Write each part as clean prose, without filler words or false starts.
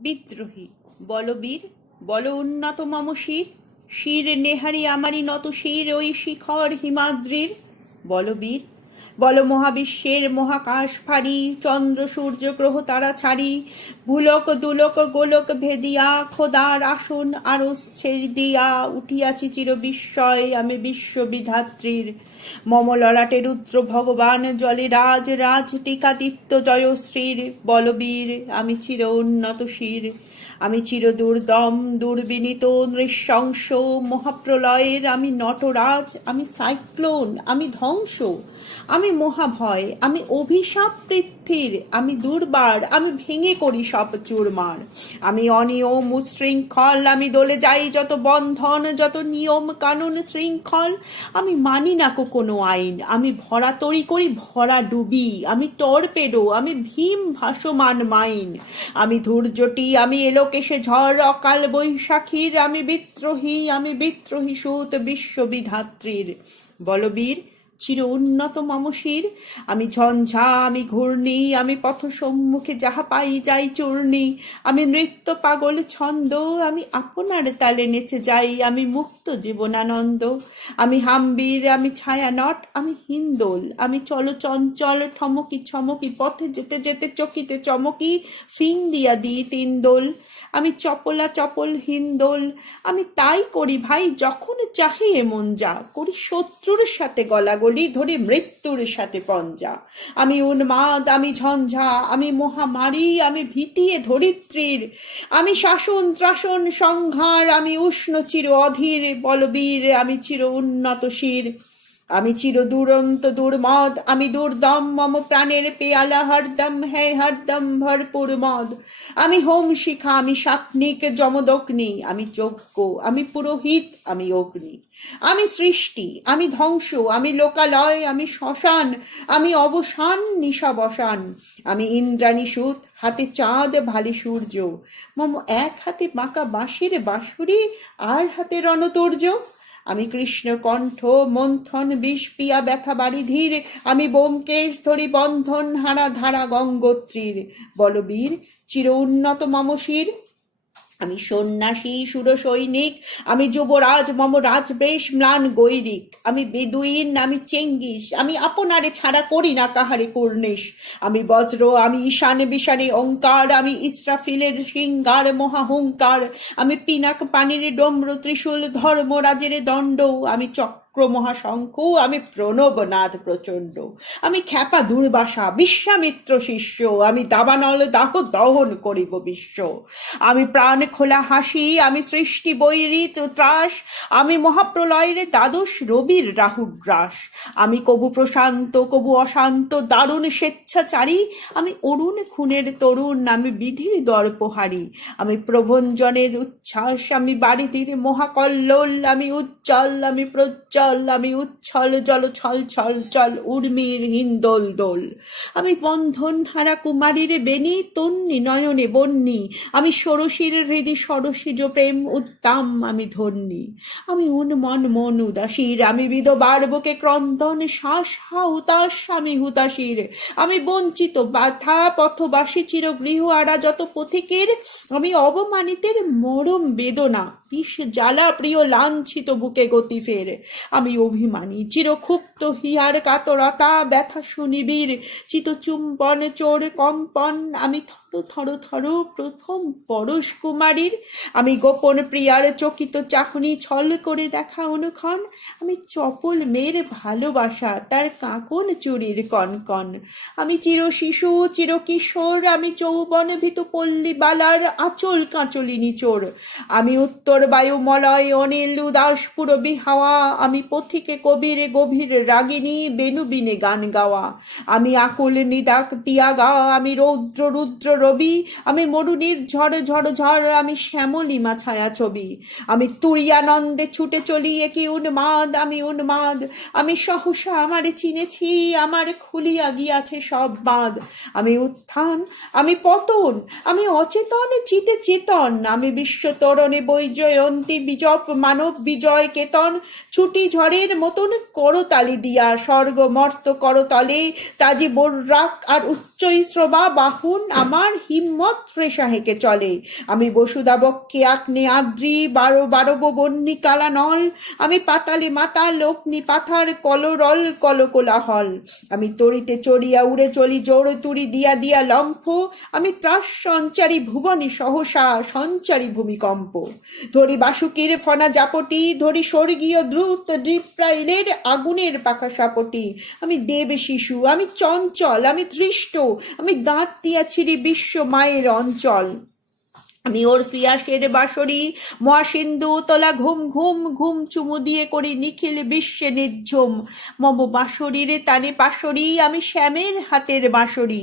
বিদ্রোহী বলবীর বল উন্নত মম শির, শির নেহারি আমারি নত শির ওই শিখর হিমাদ্রির। বলবীর বল মহাবিশ্বের মহাকাশ ফারি, চন্দ্র সূর্য গ্রহ তারা ছাড়ি, ভুলক দুলক গোলক ভেদিয়া খোদার আসন আরস ছেড় দিয়া উঠিয়াছি চির বিস্ময় আমি বিশ্ব বিধাত্রীর। মম ললাটে রুদ্র ভগবান জলে রাজ রাজ টিকাদীপ্ত জয়শ্রীর। বলবীর আমি চির উন্নত শির, আমি চির দুর্দম দুর্বিনীত নৃশংস মহাপ্রলয়ের আমি নটরাজ, আমি সাইক্লোন, আমি ধ্বংস, আমি মহাভয়, আমি অভিশাপ পৃথ্বীর, আমি দুর্বার, আমি ভেঙে করি সব চুরমার। আমি অনিয়ম উচ্ছৃঙ্খল, আমি দলে যাই যত বন্ধন যত নিয়ম কানুন শৃঙ্খল। আমি মানি না কোনো আইন, আমি ভরা তরি করি ভরা ডুবি, আমি টর্পেডো, আমি ভীম ভাসমান মাইন। আমি ধূর্যটি, আমি এলোকেশে ঝড় অকাল বৈশাখীর, আমি বিদ্রোহী সুত বিশ্ববিধাত্রীর। বলবীর চির উন্নত মম শির, আমি ঝঞ্ঝা, আমি ঘূর্ণি, আমি পথ সম্মুখে যাহা পাই যাই চূর্ণি। আমি নৃত্য পাগল ছন্দ, আমি আপনার তালে নেচে যাই, আমি মুক্ত জীবনানন্দ। আমি হাম্বির, আমি ছায়া নট, আমি হিন্দোল, আমি চল চঞ্চল ঠমকি ছমকি পথে যেতে যেতে চকিতে চমকি ফিং দিয়া দিই তিন দোল। আমি চপলা চপল হিন্দোল, আমি তাই করি ভাই যখন চাহে এমন যা করি, শত্রুর সাথে গলাগলি ধরে মৃত্যুর সাথে পঞ্জা। আমি উন্মাদ, আমি ঝঞ্ঝা, আমি মহামারী, আমি ভীতিয়ে ধরিত্রীর। আমি শাসন ত্রাসন সংহার, আমি উষ্ণ চির অধীর। বলবীর আমি চির উন্নত শির, আমি চির দুরন্ত দুর্মদ, আমি দুর্দম মম প্রাণের পেয়ালা হরদম হে হরদম ভরপুর মদ। আমি হোম শিখা, আমি শাকনিক যমদগ্নি, আমি যজ্ঞ, আমি পুরোহিত, আমি অগ্নি। আমি সৃষ্টি, আমি ধ্বংস, আমি লোকালয়, আমি শ্মশান, আমি অবসান নিশাবসান। আমি ইন্দ্রাণী সুত, হাতে চাঁদ ভালে সূর্য, মম এক হাতে বাঁকা বাঁশের বাঁশুরি আর হাতে রণতুর্য। আমি কৃষ্ণ কণ্ঠ মন্থন বিষ পিয়া ব্যথা বারিধির, আমি ব্যোমকেশ ধরি বন্ধন হারা ধারা গঙ্গোত্রীর। বলবীর চির উন্নত মম শির, আমি সন্ন্যাসী সুর সৈনিক, আমি যুবরাজ মম রাজবেশ ম্লান গৈরিক। আমি বেদুইন, আমি চেঙ্গিস, আমি আপনারে ছাড়া করি না কাহারে কুর্নিশ। আমি বজ্র, আমি ঈশানে বিশানে ওঙ্কার, আমি ইস্রাফিলের সিংহার মহাহংকার। আমি পিনাক পানির ডম্র ত্রিশূল ধর্মরাজের দণ্ড, আমি চক্র মহাশঙ্খ, আমি প্রণবনাথ প্রচণ্ড। আমি খ্যাপা দুর্বাসা বিশ্বামিত্র শিষ্য, আমি দাবানল দাহ দহন করিব বিশ্ব। আমি প্রাণ খোলা হাসি, আমি সৃষ্টি বৈরী ত্রাস, আমি মহাপ্রলয়ের দ্বাদশ রবির রাহুগ্রাস। আমি কবু প্রশান্ত কবু অশান্ত দারুণ স্বেচ্ছাচারী, আমি অরুণ খুনের তরুণ, আমি বিধির দর্পহারী। আমি প্রভঞ্জনের উচ্ছ্বাস, আমি বারিধির মহাকল্লোল, আমি উজ্জ্বল, আমি প্রজ্জ্বল, আমি উচ্ছল জল ছল ছল চল উর্মির হিন্দোল দোল। আমি বন্ধন হারা কুমারীর বেণী তন্নি নয়নে বন্যী, আমি ষোড়শীর হৃদি ষড়শীজ প্রেম উত্তাম, আমি ধন্যী। আমি উন্মন মন উদাসীর, আমি বিধবার বুকে ক্রন্দন শ্বাস হা হুতাশ, আমি হুতাশীর। আমি বঞ্চিত বাধা পথবাসী চির গৃহ আড়া যত পথিকের, আমি অবমানিতের মরম বেদনা বিষ জ্বালা প্রিয় লাঞ্ছিত বুকে গতি ফের। আমি অভিমানী চিরক্ষুব্ধ হিয়ার কাতরতা ব্যথা সুনিবিড় চিতচুম্বন চোর কম্পন, আমি থর থর থর প্রথম পরশ কুমারীর। আমি গোপন প্রিয়ার চকিত চাহনি ছল করে দেখা অনুক্ষণ, আমি চপল মেয়ের ভালোবাসা তার কাঁকন চুরির কনকন। আমি চির শিশু চির কিশোর, আমি যৌবন ভীতু পল্লী বালার আঁচল কাঁচলিনী চোর। আমি উত্তর বায়ু মলয় অনিল উদাস পুরবী হাওয়া, আমি পথিকে কবির গভীর রাগিনী বেনুবিনে গান গাওয়া। আমি আকুল নিদাক তিয়াগা, আমি রৌদ্র রুদ্র রবি, আমি মরুনির ঝড় ঝড় ঝড়, আমি শ্যামলিমা ছায়া ছবি। আমি তুরিয়ানন্দে ছুটে চলি একি উন্মাদ, আমি উন্মাদ। আমি সহসা আমারে চিনেছি, আমার খুলিয়া গিয়াছে সব বাঁধ। আমি উত্থান, আমি পতন, আমি অচেতন চিতে চেতন, আমি বিশ্ব তরণে বৈজয়ন্তী বিজপ মানব বিজয় কেতন। ছুটি ঝড়ের মতন করতালি দিয়া স্বর্গ মর্ত করতলে, তাজি বর্রাক আর উচ্চই শ্রবা বাহুন আমার হিম্মত রেশা হেঁকে চলে। আমি বসুধা বক্ষে আগ্নে আদ্রি বারব বন্যি কালা নল। আমি পাতালে মাতাল অগ্নি পাথার কলরল কলকোলাহল। আমি তরিতে চড়িয়া উড়ে চলি জোর তুরি দিয়া দিয়া লম্ফ। আমি ত্রাস সঞ্চারী ভুবনে সহসা সঞ্চারী ভূমিকম্প। ধরি বাসুকির ফনা জাপটি, ধরি স্বর্গীয় দ্রুত ডিপ্রাইলের আগুনের পাখা সাপটি। আমি দেব শিশু, আমি চঞ্চল, আমি দৃষ্ট, আমি দাঁত দিয়া ছিড়ি বিশ্ব মায়ের অঞ্চল। আমি ওরফিয়াসের বাঁশরি মহাসিন্ধু তোলা ঘুম ঘুম ঘুম চুমু দিয়ে করি নিখিল বিশ্বে নির্ঝুম। মম বাঁশরীর তানে পাশরি, আমি শ্যামের হাতের বাঁশরি।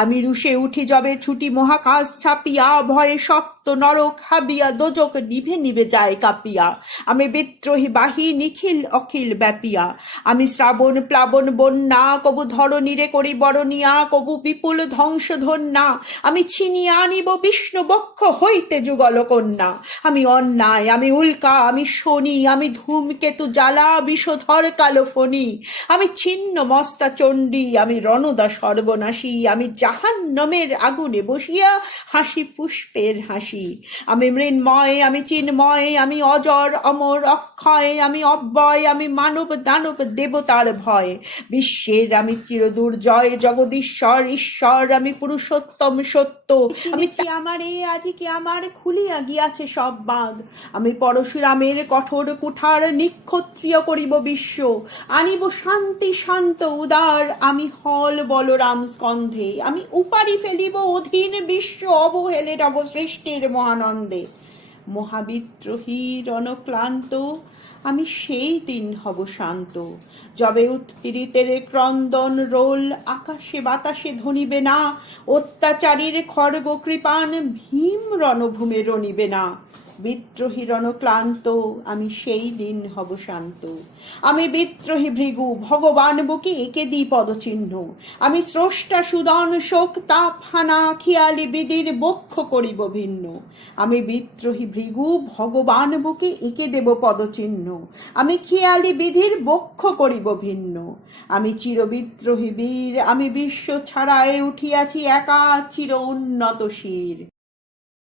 আমি রুশে উঠি যবে ছুটি মহাকাশ ছাপিয়া, ভয়ে সপ্ত নরক হাবিয়া দোজক নিভে নিভে যায় কাঁপিয়া। আমি বিদ্রোহী বাহি নিখিল অখিল ব্যাপিয়া। আমি শ্রাবণ প্লাবন বন্যা, কবু ধরণীরে করি বরণিয়া, কবু বিপুল ধ্বংস ধন্যা। আমি ছিনিয়া আনিব বিষ্ণু বক্ষ হইতে যুগল কন্যা। আমি অন্যায়, আমি উল্কা, আমি শনি, আমি ধূমকেতু জ্বালা বিষধর কালো ফণি। আমি ছিন্ন মস্তা চণ্ডী, আমি রণদা সর্বনাশী। আমি জাহান্নমের আগুনে বসিয়া হাসি পুষ্পের হাসি। আমি মৃন্ময়, আমি চিন্ময়, আমি অজর অমর অক্ষয়। আমি অব্যয়, আমি মানব দানব দেবতার ভয়। বিশ্বের আমি চিরদুর্জয় জগদীশ্বর ঈশ্বর। আমি পুরুষোত্তম সত্য। আমি আমারে আজিকে আমার খুলিয়া গিয়াছে সব বাঁধ। আমি পরশুরামের কঠোর কুঠার নিক্ষত্রিয় করিব বিশ্ব। আনিব শান্তি শান্ত উদার, আমি হল বলরাম স্কন্ধে। আমি উপারি ফেলিব অধীন বিশ্ব অবহেলে নব সৃষ্টির মহানন্দে। মহাবিদ্রোহী রণক্লান্ত, আমি সেই দিন হব শান্ত। যবে উৎপীড়িতের ক্রন্দন রোল আকাশে বাতাসে ধ্বনিবে না। অত্যাচারীর খড়গ কৃপান ভীম রণভূমে রণিবে না। বিদ্রোহী রণক্লান্ত, আমি সেই দিন হব শান্ত। আমি বিদ্রোহী ভৃগু ভগবান বুকে এঁকে দিই পদচিহ্ন। আমি স্রষ্টা সুদন শোক তাপ হানা খেয়ালি বিধির বক্ষ করিব ভিন্ন। আমি বিদ্রোহী ভৃগু ভগবান বুকে এঁকে দেব পদচিহ্ন। আমি খেয়ালি বিধির বক্ষ করিব ভিন্ন। আমি চিরবিদ্রোহী বীর, আমি বিশ্ব ছাড়ায় উঠিয়াছি একা চির উন্নত শির।